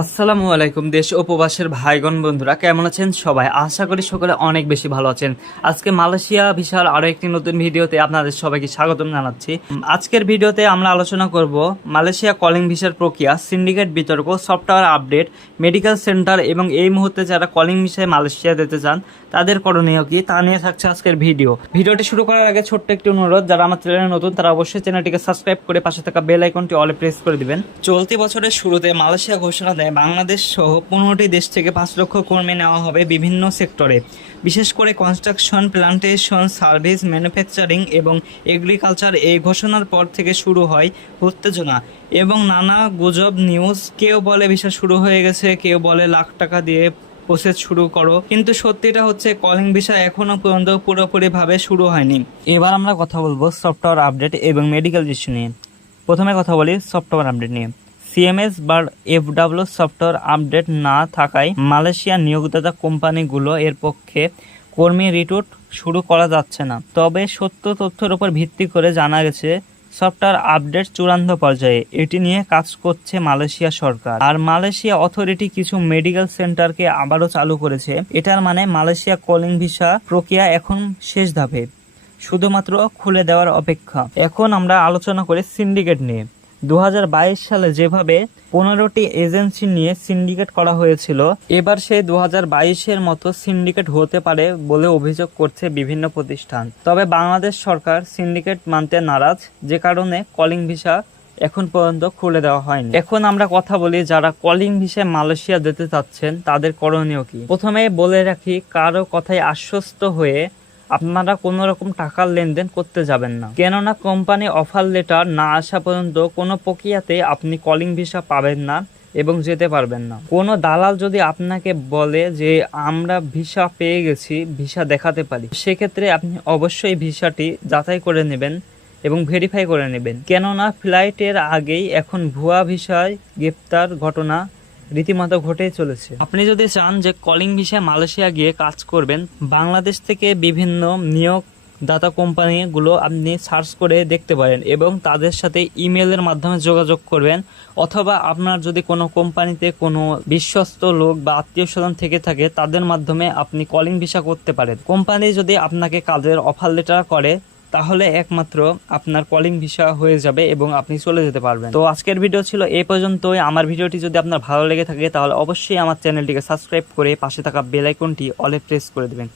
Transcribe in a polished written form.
আসসালামু আলাইকুম দেশ ও প্রবাসের ভাইগণ বন্ধুরা, কেমন আছেন সবাই? আশা করি সকলে অনেক বেশি ভালো আছেন। আজকে মালয়েশিয়া ভিসার আরও একটি নতুন ভিডিওতে আপনাদের সবাইকে স্বাগতম জানাচ্ছি। আজকের ভিডিওতে আমরা আলোচনা করব মালয়েশিয়া কলিং ভিসার প্রক্রিয়া, সিন্ডিকেট বিতর্ক, সফটওয়্যার আপডেট, মেডিকেল সেন্টার এবং এই মুহূর্তে যারা কলিং ভিসায় মালয়েশিয়া যেতে চান তাদের করণীয় কি তা নিয়ে থাকছে আজকের ভিডিওটি শুরু করার আগে ছোট্ট একটি অনুরোধ, যারা আমার চ্যানেলে নতুন তারা অবশ্যই চ্যানেলটিকে সাবস্ক্রাইব করে পাশে থাকা বেল আইকনটি অলে প্রেস করে দিবেন। চলতি বছরের শুরুতে মালয়েশিয়া ঘোষণা দেয় বাংলাদেশ সহ 15টি দেশ থেকে 5 লক্ষ কর্মী নেওয়া হবে বিভিন্ন সেক্টরে, বিশেষ করে কনস্ট্রাকশন, প্লান্টেশন, সার্ভিস, ম্যানুফ্যাকচারিং এবং এগ্রিকালচার। এই ঘোষণার পর থেকে শুরু হয় উত্তেজনা এবং নানা গুজব নিউজ। কেউ বলে ভিসা শুরু হয়ে গেছে, কেউ বলে লাখ টাকা দিয়ে প্রসেস শুরু করো, কিন্তু সত্যিটা হচ্ছে কলিং ভিসা এখনো পর্যন্ত পুরোপুরিভাবে শুরু হয়নি। এবার আমরা কথা বলবো সফটওয়্যার আপডেট এবং মেডিকেল ইস্যু নিয়ে। প্রথমে কথা বলি সফটওয়্যার আপডেট নিয়ে। সিএমএস বা এফডব্লিউ সফটওয়্যার আপডেট না থাকায় মালয়েশিয়ার নিয়োগদাতা কোম্পানিগুলো এর পক্ষে কর্মী রিক্রুট শুরু করা যাচ্ছে না। তবে সত্য তথ্যের উপর ভিত্তি করে জানা গেছে সফটওয়্যার আপডেট চূড়ান্ত পর্যায়ে, এটি নিয়ে কাজ করছে মালয়েশিয়া সরকার। আর মালয়েশিয়া অথরিটি কিছু মেডিকেল সেন্টারকে আবারও চালু করেছে। এটার মানে মালয়েশিয়া কলিং ভিসা প্রক্রিয়া এখন শেষ ধাপে, শুধুমাত্র খুলে দেওয়ার অপেক্ষা। এখন আমরা আলোচনা করি সিন্ডিকেট নিয়ে। 2022 সালে যেভাবে 15টি এজেন্সি নিয়ে সিন্ডিকেট করা হয়েছিল, এবার সেই 2022-এর মতো সিন্ডিকেট হতে পারে বলে অভিযোগ করছে বিভিন্ন প্রতিষ্ঠান। তবে বাংলাদেশ সরকার সিন্ডিকেট মানতে নারাজ, যে কারণে কলিং ভিসা এখন পর্যন্ত খুলে দেওয়া হয়নি। এখন আমরা কথা বলি যারা কলিং ভিসায় মালয়েশিয়া যেতে চাচ্ছেন তাদের করণীয় কি। প্রথমে বলে রাখি, কারো কথায় আশ্বস্ত হয়ে আপনারা কোনো রকম টাকার লেনদেন করতে যাবেন না, কেননা কোম্পানি অফার লেটার না আসা পর্যন্ত কোনো প্রক্রিয়াতে আপনি কলিং ভিসা পাবেন না এবং যেতে পারবেন না। কোনো দালাল যদি আপনাকে বলে যে আমরা ভিসা পেয়ে গেছি, ভিসা দেখাতে পারি, সেক্ষেত্রে আপনি অবশ্যই ভিসাটি যাচাই করে নেবেন এবং ভেরিফাই করে নেবেন, কেননা ফ্লাইটের আগেই এখন ভুয়া ভিসায় গ্রেপ্তার ঘটনা রীতিমতো ঘটেই চলেছে। আপনি যদি চান যে কলিং ভিসায় মালয়েশিয়া গিয়ে কাজ করবেন, বাংলাদেশ থেকে বিভিন্ন নিয়োগদাতা কোম্পানিগুলো আপনি সার্চ করে দেখতে পারেন এবং তাদের সাথে ইমেলের মাধ্যমে যোগাযোগ করবেন, অথবা আপনার যদি কোনো কোম্পানিতে কোনো বিশ্বস্ত লোক বা আত্মীয় স্বজন থেকে থাকে তাদের মাধ্যমে আপনি কলিং ভিসা করতে পারেন। কোম্পানি যদি আপনাকে কাজের অফার লেটার করে তাহলে একমাত্র আপনার কলিং ভিসা হয়ে যাবে এবং আপনি চলে যেতে পারবেন। তো আজকের ভিডিও ছিল এই পর্যন্তই। আমার ভিডিওটি যদি আপনার ভালো লেগে থাকে তাহলে অবশ্যই আমার চ্যানেলটিকে সাবস্ক্রাইব করে পাশে থাকা বেল আইকনটি অলে প্রেস করে দেবেন।